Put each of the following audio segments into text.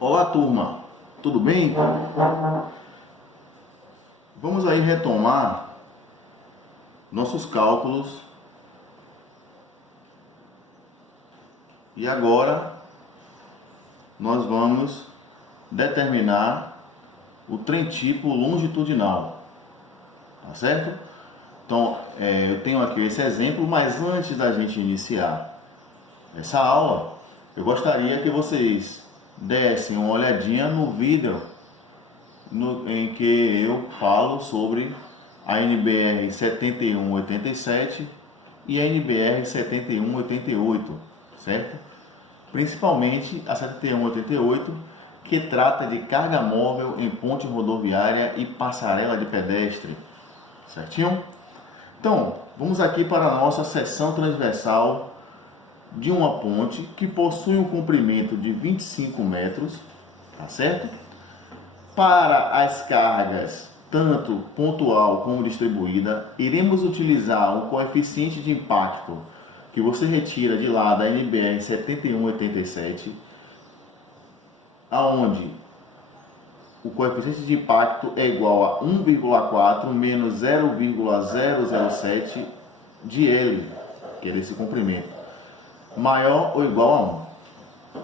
Olá, turma, tudo bem? Vamos aí retomar nossos cálculos e agora nós vamos determinar o trem tipo longitudinal, tá certo? Então, eu tenho aqui esse exemplo, mas antes da gente iniciar essa aula, eu gostaria que vocês dessem uma olhadinha no vídeo em que eu falo sobre a NBR 7187 e a NBR 7188, certo? Principalmente a 7188, que trata de carga móvel em ponte rodoviária e passarela de pedestre, certinho? Então, vamos aqui para a nossa seção transversal de uma ponte que possui um comprimento de 25 metros, tá certo? Para as cargas, tanto pontual como distribuída, iremos utilizar o coeficiente de impacto que você retira de lá da NBR 7187, aonde o coeficiente de impacto é igual a 1,4 menos 0,007 de L, que é esse comprimento, maior ou igual a 1.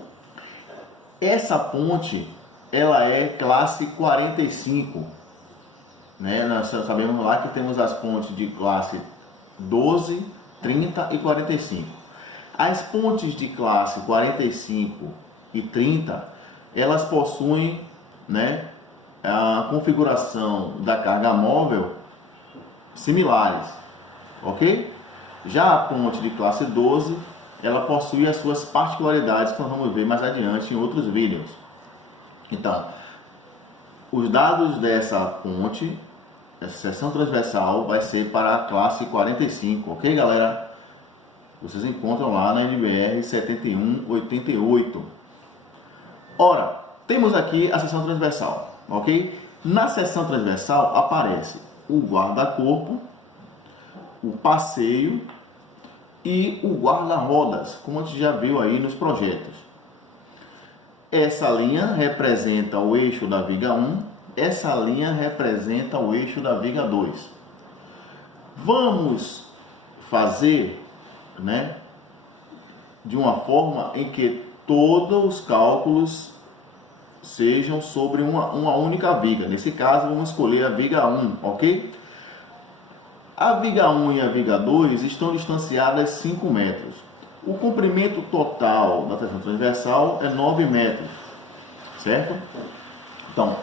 Essa ponte, ela é classe 45, né? Nós sabemos lá que temos as pontes de classe 12, 30 e 45. As pontes de classe 45 e 30, elas possuem, né, a configuração da carga móvel similares, ok? Já a ponte de classe 12, ela possui as suas particularidades que nós vamos ver mais adiante em outros vídeos. Então, os dados dessa ponte, essa seção transversal, vai ser para a classe 45, ok, galera? Vocês encontram lá na NBR 7188. Ora, temos aqui a seção transversal, ok? Na seção transversal aparece o guarda-corpo, o passeio e o guarda-rodas, como a gente já viu aí nos projetos. Essa linha representa o eixo da viga 1, essa linha representa o eixo da viga 2. Vamos fazer, né, de uma forma em que todos os cálculos sejam sobre uma única viga. Nesse caso, vamos escolher a viga 1, ok? A viga 1 e a viga 2 estão distanciadas 5 metros. O comprimento total da seção transversal é 9 metros, certo? Então,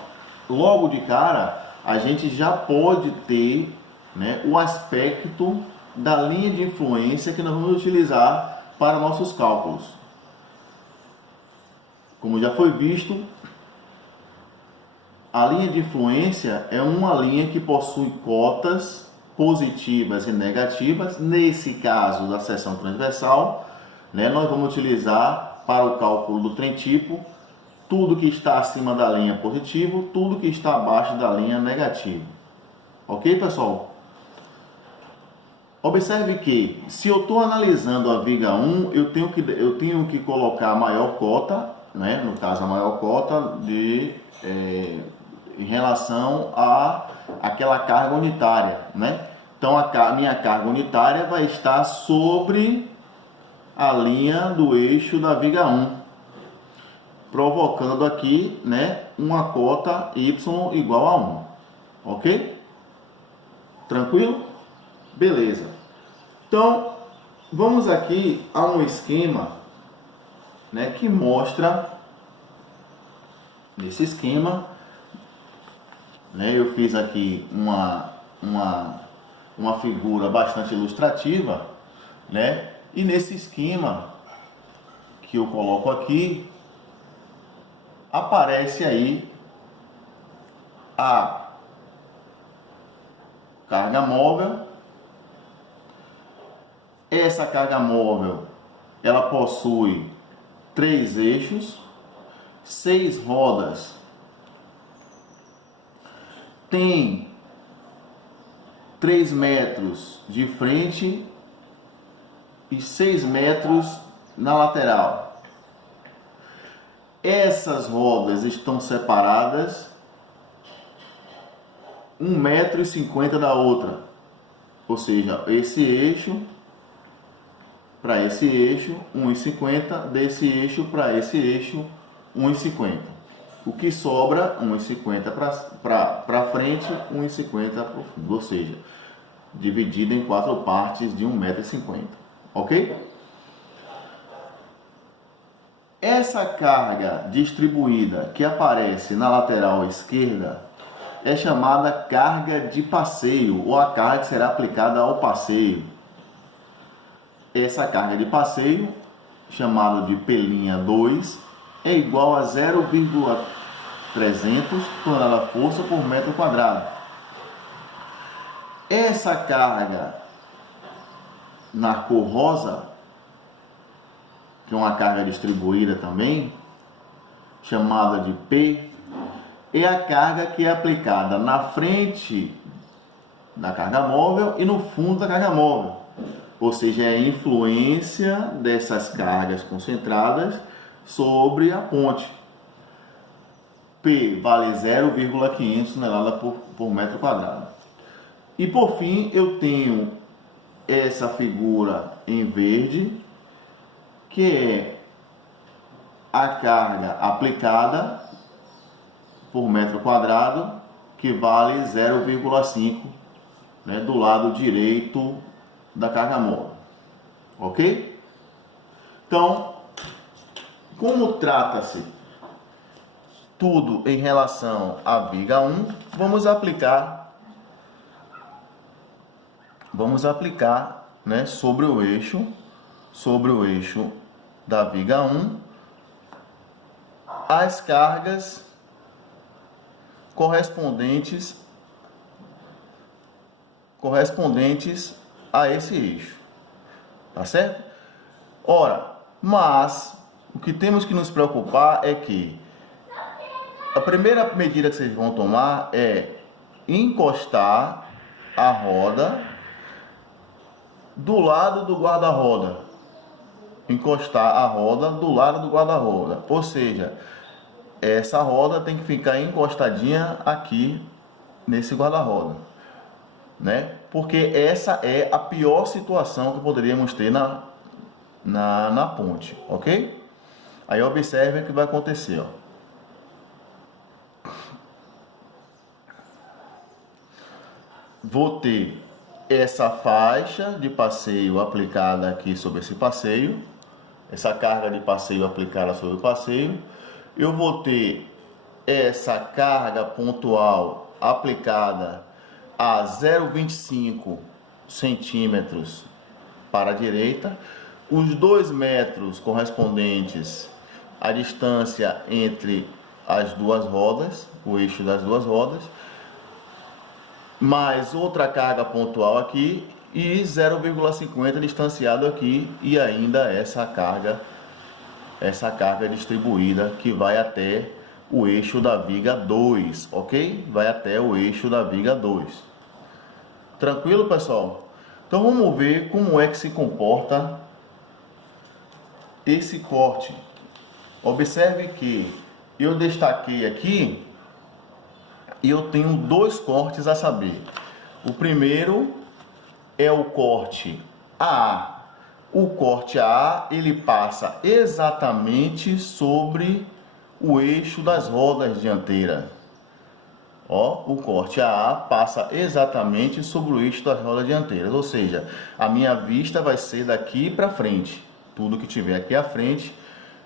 logo de cara, a gente já pode ter, né, o aspecto da linha de influência que nós vamos utilizar para nossos cálculos. Como já foi visto, a linha de influência é uma linha que possui cotas positivas e negativas. Nesse caso da seção transversal, né, nós vamos utilizar para o cálculo do trem tipo tudo que está acima da linha positivo, tudo que está abaixo da linha negativo. Ok, pessoal? Observe que, se eu estou analisando a viga 1, eu tenho que colocar a maior cota, né, no caso a maior cota em relação a aquela carga unitária, né? Então a minha carga unitária vai estar sobre a linha do eixo da viga 1, provocando aqui, né, uma cota y igual a 1, ok? Tranquilo? Beleza. Então, vamos aqui a um esquema, né, que mostra, nesse esquema, né, eu fiz aqui uma figura bastante ilustrativa, né, e nesse esquema que eu coloco aqui, aparece aí a carga móvel. Essa carga móvel, ela possui 3 eixos, 6 rodas, tem 3 metros de frente e 6 metros na lateral. Essas rodas estão separadas 1,50 m da outra. Ou seja, esse eixo para esse eixo 1,50 m, desse eixo para esse eixo 1,50 m. O que sobra 1,50 para frente, 1,50 para o fundo, ou seja, dividido em 4 partes de 1,50 m, ok? Essa carga distribuída que aparece na lateral esquerda é chamada carga de passeio, ou a carga que será aplicada ao passeio. Essa carga de passeio, chamada de P'2, é igual a 0,300 tonelada-força por metro quadrado. Essa carga na cor rosa, que é uma carga distribuída também, chamada de P, é a carga que é aplicada na frente da carga móvel e no fundo da carga móvel. Ou seja, é a influência dessas cargas concentradas sobre a ponte. P vale 0,500 toneladas por metro quadrado. E por fim, eu tenho essa figura em verde, que é a carga aplicada por metro quadrado, que vale 0,5, né, do lado direito da carga móvel, ok? Então, como trata-se tudo em relação à viga 1, vamos aplicar, né, sobre o eixo da viga 1, as cargas correspondentes a esse eixo, tá certo? Ora, mas o que temos que nos preocupar é que a primeira medida que vocês vão tomar é encostar a roda do lado do guarda-roda. Encostar a roda do lado do guarda-roda. Ou seja, essa roda tem que ficar encostadinha aqui nesse guarda-roda, né? Porque essa é a pior situação que poderíamos ter na ponte, ok? Aí observe o que vai acontecer, ó. Vou ter essa faixa de passeio aplicada aqui sobre esse passeio, essa carga de passeio aplicada sobre o passeio. Eu vou ter essa carga pontual aplicada a 0,25 centímetros para a direita, os 2 metros correspondentes à distância entre as duas rodas, o eixo das duas rodas, mais outra carga pontual aqui e 0,50 distanciado aqui, e ainda essa carga distribuída que vai até o eixo da viga 2, ok? Vai até o eixo da viga 2. Tranquilo, pessoal? Então vamos ver como é que se comporta esse corte. Observe que eu destaquei aqui e eu tenho 2 cortes a saber. O primeiro é o corte AA. O corte AA, ele passa exatamente sobre o eixo das rodas dianteiras. Ó, o corte AA passa exatamente sobre o eixo das rodas dianteiras, ou seja, a minha vista vai ser daqui para frente. Tudo que tiver aqui à frente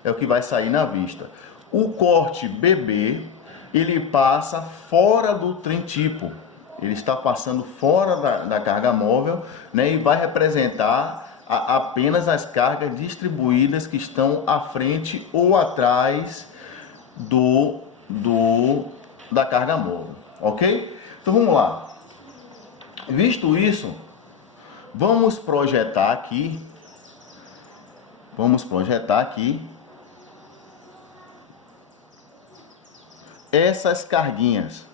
é o que vai sair na vista. O corte BB, ele passa fora do trem tipo. Ele está passando fora da carga móvel, né, e vai representar apenas as cargas distribuídas que estão à frente ou atrás da carga móvel, ok? Então vamos lá. Visto isso, vamos projetar aqui essas carguinhas,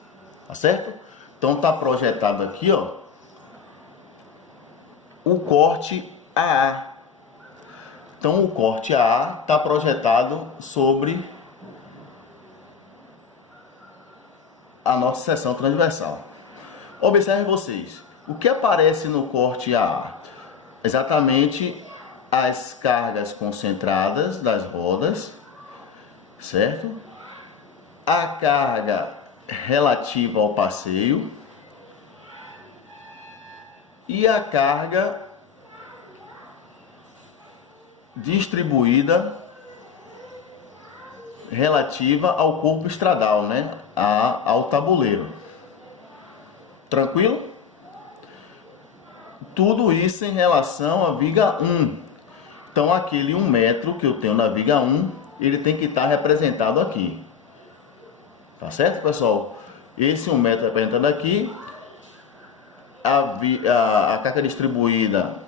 tá certo? Então tá projetado aqui, ó, o corte AA. Então o corte AA está projetado sobre a nossa seção transversal. Observem vocês, o que aparece no corte AA? Exatamente as cargas concentradas das rodas, certo? A carga relativa ao passeio e a carga distribuída relativa ao corpo estradal, né? Ao tabuleiro. Tranquilo? Tudo isso em relação à viga 1. Então, aquele 1 metro que eu tenho na viga 1, ele tem que estar representado aqui. Tá certo, pessoal? Esse 1 metro representado aqui, a carga distribuída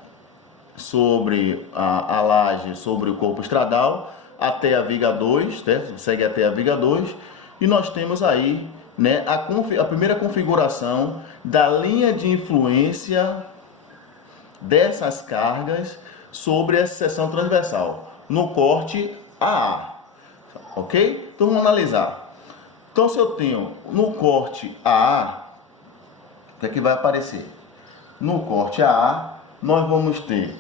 sobre a laje, sobre o corpo estradal, até a viga 2, né? Segue até a viga 2, e nós temos aí, né, a primeira configuração da linha de influência dessas cargas sobre essa seção transversal, no corte AA, ok? Então vamos analisar. Então, se eu tenho no corte AA, o que é que vai aparecer? No corte AA, nós vamos ter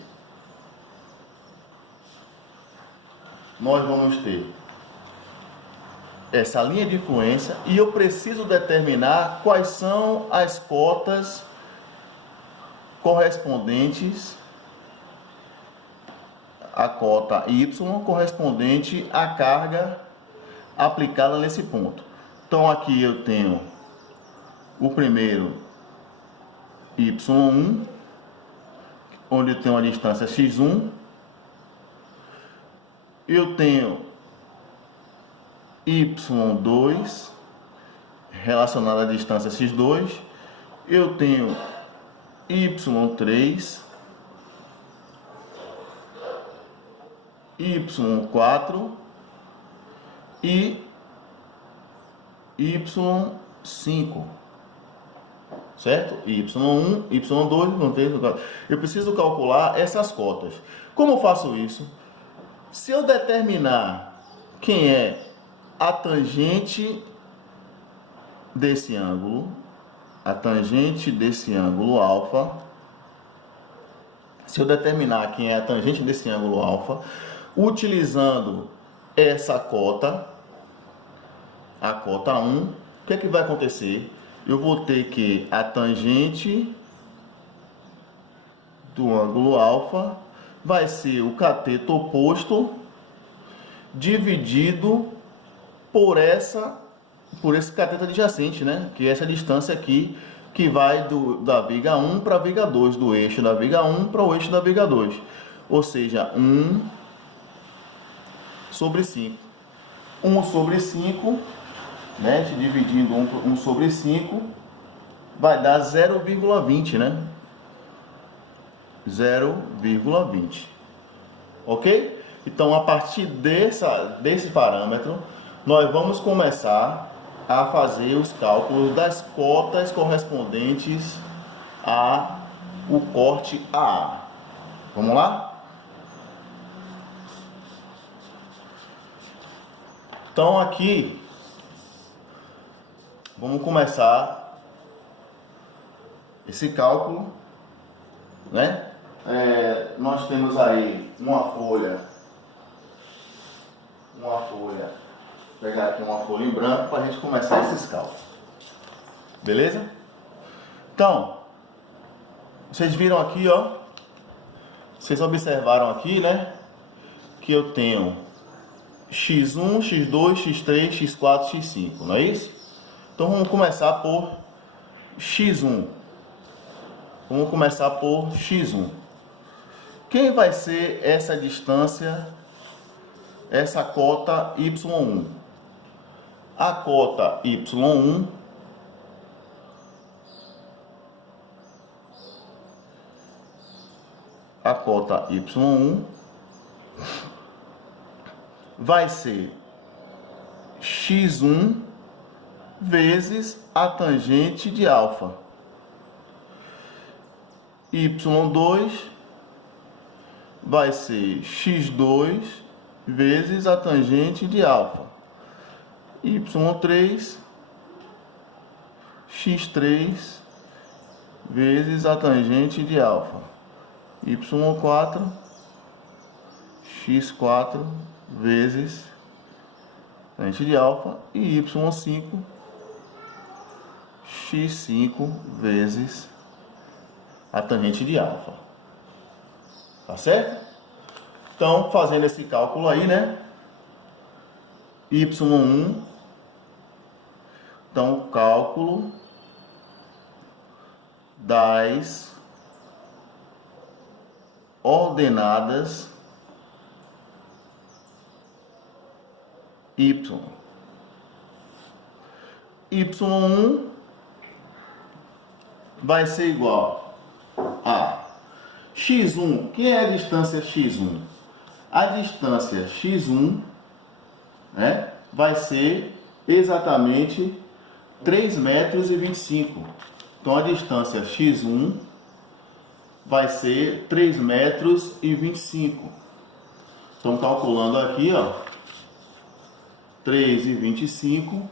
essa linha de influência, e eu preciso determinar quais são as cotas correspondentes, a cota Y correspondente à carga aplicada nesse ponto. Então aqui eu tenho o primeiro Y1, onde eu tenho a distância x1, eu tenho Y2 relacionado à distância x2, eu tenho Y3, Y4 e Y5, certo? Y1, Y2, eu preciso calcular essas cotas. Como eu faço isso? Se eu determinar quem é a tangente desse ângulo, alfa, se eu determinar quem é a tangente desse ângulo alfa, utilizando essa cota, a cota 1, o que é que vai acontecer? Eu vou ter que a tangente do ângulo alfa vai ser o cateto oposto dividido por esse cateto adjacente, né? Que é essa distância aqui, que vai da viga 1 para a viga 2, do eixo da viga 1 para o eixo da viga 2. Ou seja, 1 sobre 5. 1 sobre 5, né? Dividindo 1 sobre 5, vai dar 0,20, né? 0,20. Ok? Então, a partir desse parâmetro, nós vamos começar a fazer os cálculos das cotas correspondentes ao corte AA. Vamos lá? Então, aqui, vamos começar esse cálculo, né? Nós temos aí uma folha. Vou pegar aqui uma folha em branco para a gente começar esses cálculos. Beleza? Então, vocês viram aqui, ó. Vocês observaram aqui, né? Que eu tenho x1, x2, x3, x4, x5, não é isso? Então vamos começar por x1. Vamos começar por x1. Quem vai ser essa distância, essa cota y1? A cota y1 vai ser x1 vezes a tangente de alfa. Y2 vai ser x2 vezes a tangente de alfa. Y3 x3 vezes a tangente de alfa. y4, x4 vezes a tangente de alfa. E y5, x5 vezes a tangente de alfa. Tá certo? Então, fazendo esse cálculo aí, né? y1, então, cálculo das ordenadas y. y1 vai ser igual a x1. Que é a distância x1? A distância x1, né, vai ser exatamente 3,25 metros. Então, a distância x1 vai ser 3,25 metros. Então, calculando aqui, ó, 3,25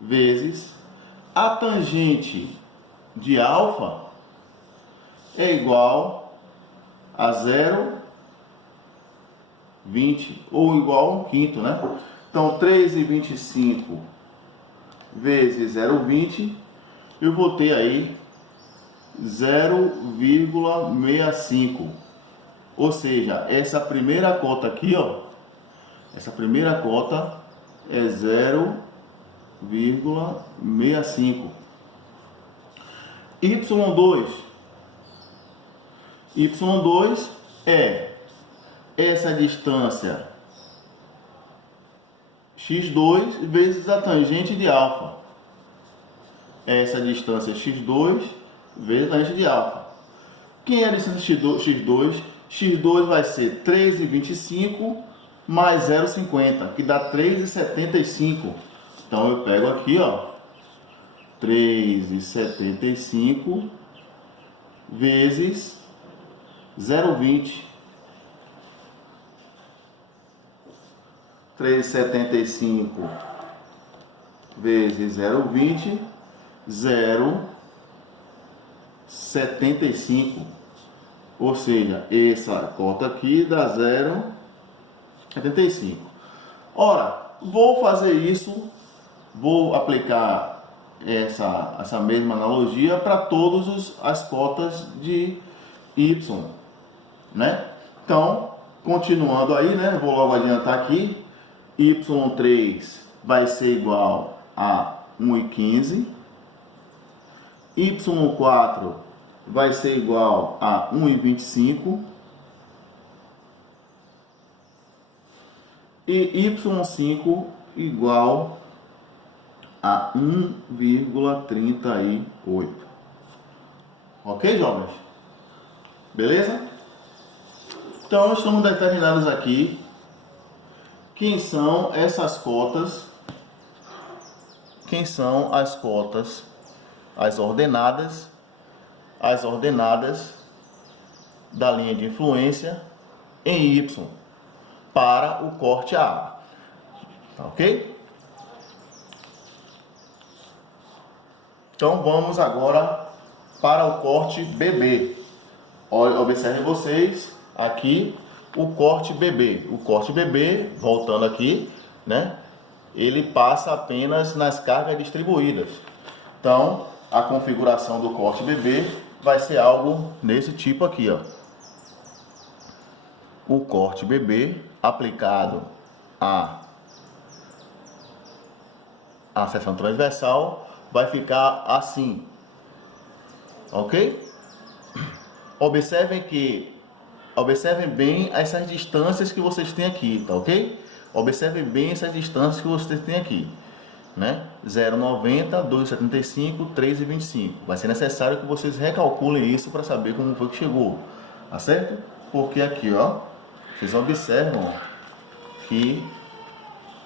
vezes a tangente de alfa é igual a 0,20 ou igual a 1/5, né? Então, 3,25 vezes 0,20, eu vou ter aí 0,65. Ou seja, essa primeira cota aqui, ó, essa primeira cota é 0,65. Y2 é essa distância x2 vezes a tangente de alfa. Essa distância x2 vezes a tangente de alfa. Quem é a distância x2? x2 vai ser 3,25 mais 0,50, que dá 3,75. Então eu pego aqui, ó, 3,75 vezes 0,20. 3,75 vezes 0,20, 0,75. Ou seja, essa cota aqui dá 0,75. Ora, vou fazer isso, vou aplicar essa mesma analogia para todas as cotas de y, né? Então, continuando aí, né? Vou logo adiantar aqui. Y3 vai ser igual a 1,15. Y4 vai ser igual a 1,25. E Y5 igual a 1,38. Ok, jovens? Beleza? Então, estamos determinados aqui quem são essas cotas, quem são as cotas, as ordenadas da linha de influência em Y para o corte A. Tá, ok? Então vamos agora para o corte BB. Observem vocês aqui o corte BB. O corte BB, voltando aqui, né? Ele passa apenas nas cargas distribuídas. Então, a configuração do corte BB vai ser algo nesse tipo aqui, ó. O corte BB aplicado à seção transversal vai ficar assim, ok? Observem bem essas distâncias que vocês têm aqui, tá ok? Observem bem essas distâncias que vocês têm aqui, né? 0,90, 2,75, 3,25. Vai ser necessário que vocês recalculem isso para saber como foi que chegou, tá certo? Porque aqui, ó, vocês observam que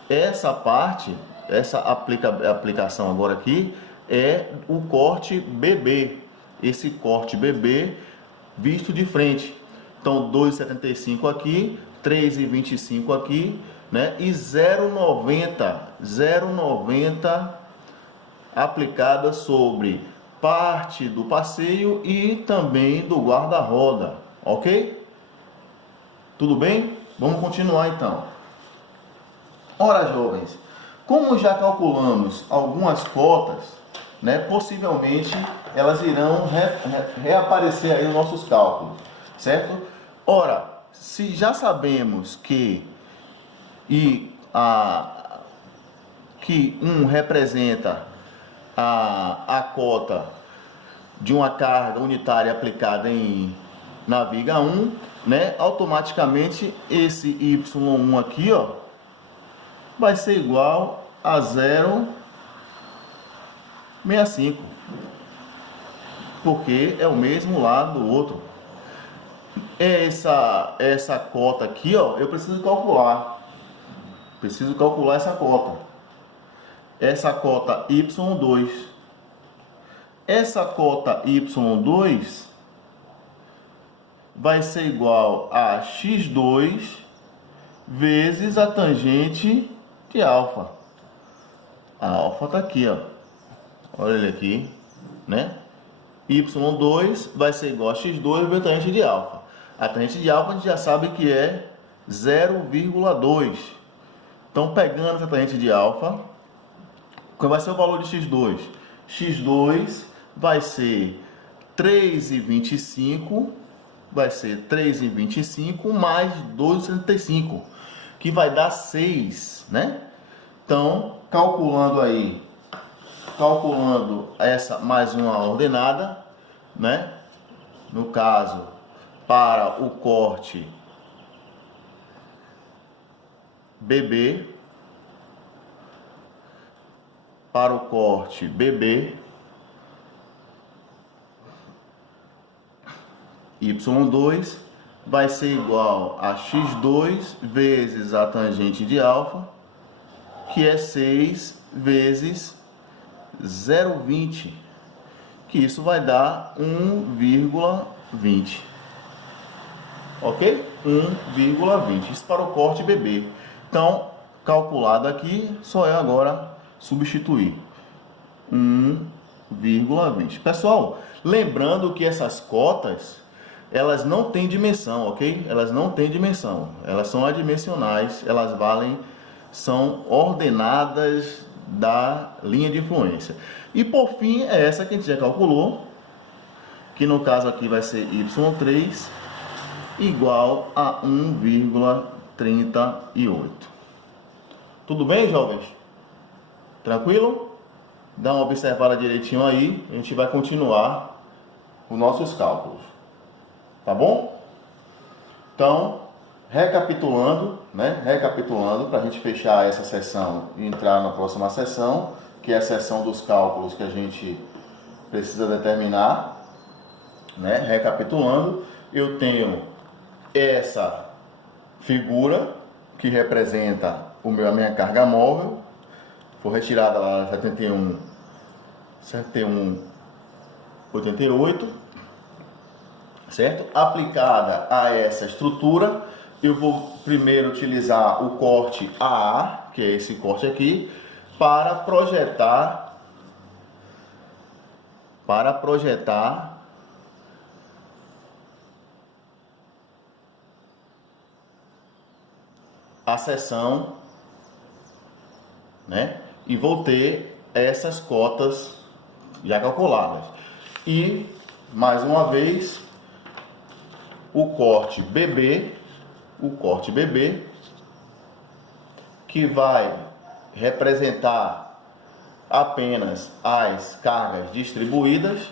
essa parte, essa aplicação agora aqui é o corte BB. Esse corte BB visto de frente. Então, 2,75 aqui, 3,25 aqui, né? E 0,90 aplicada sobre parte do passeio e também do guarda-roda, ok? Tudo bem? Vamos continuar então. Ora, jovens, como já calculamos algumas cotas, né, possivelmente elas irão reaparecer aí nos nossos cálculos, certo? Ora, se já sabemos que que 1 representa a cota de uma carga unitária aplicada na viga 1, né, automaticamente esse Y1 aqui, ó, vai ser igual a 0,65, porque é o mesmo lado do outro. Essa cota aqui, ó, eu preciso calcular essa cota. Essa cota Y2. Essa cota Y2 vai ser igual a x2 vezes a tangente de alfa. A alfa está aqui, ó. Olha ele aqui, né? Y2 vai ser igual a x2 vezes a tangente de alfa. A tangente de alfa a gente já sabe que é 0,2. Então, pegando essa tangente de alfa, qual vai ser o valor de x2? x2 vai ser 3,25, vai ser 3,25 mais 2,65, que vai dar 6, né? Então, calculando essa mais uma ordenada, né? No caso, para o corte BB, Y2 vai ser igual a x2 vezes a tangente de alfa, que é 6 vezes 0,20, que isso vai dar 1,20. Ok? 1,20. Isso para o corte BB. Então, calculado aqui, só é agora substituir 1,20. Pessoal, lembrando que essas cotas, elas não têm dimensão, ok? Elas não têm dimensão. Elas são adimensionais, elas são ordenadas da linha de influência. E por fim, é essa que a gente já calculou, que no caso aqui vai ser Y3 igual a 1,38. Tudo bem, jovens? Tranquilo? Dá uma observada direitinho aí, a gente vai continuar os nossos cálculos. Tá bom? Então, recapitulando, né? Recapitulando, para a gente fechar essa sessão e entrar na próxima sessão, que é a sessão dos cálculos que a gente precisa determinar, né? Recapitulando, eu tenho essa figura que representa a minha carga móvel, foi retirada lá 71,88, certo? Aplicada a essa estrutura, eu vou primeiro utilizar o corte AA, que é esse corte aqui, para projetar a seção, né? E vou ter essas cotas já calculadas. E, mais uma vez, o corte BB, que vai representar apenas as cargas distribuídas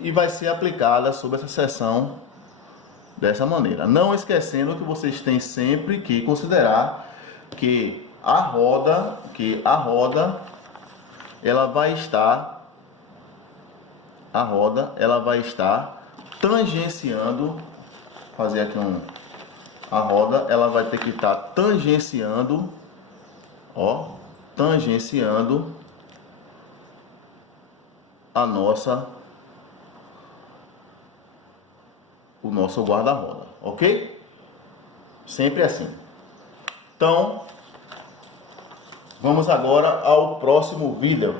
e vai ser aplicada sobre essa seção dessa maneira. Não esquecendo que vocês têm sempre que considerar que a roda ela vai estar tangenciando, fazer aqui a roda, ela vai ter que estar tangenciando, ó, tangenciando o nosso guarda-roda, ok? Sempre assim. Então, vamos agora ao próximo vídeo.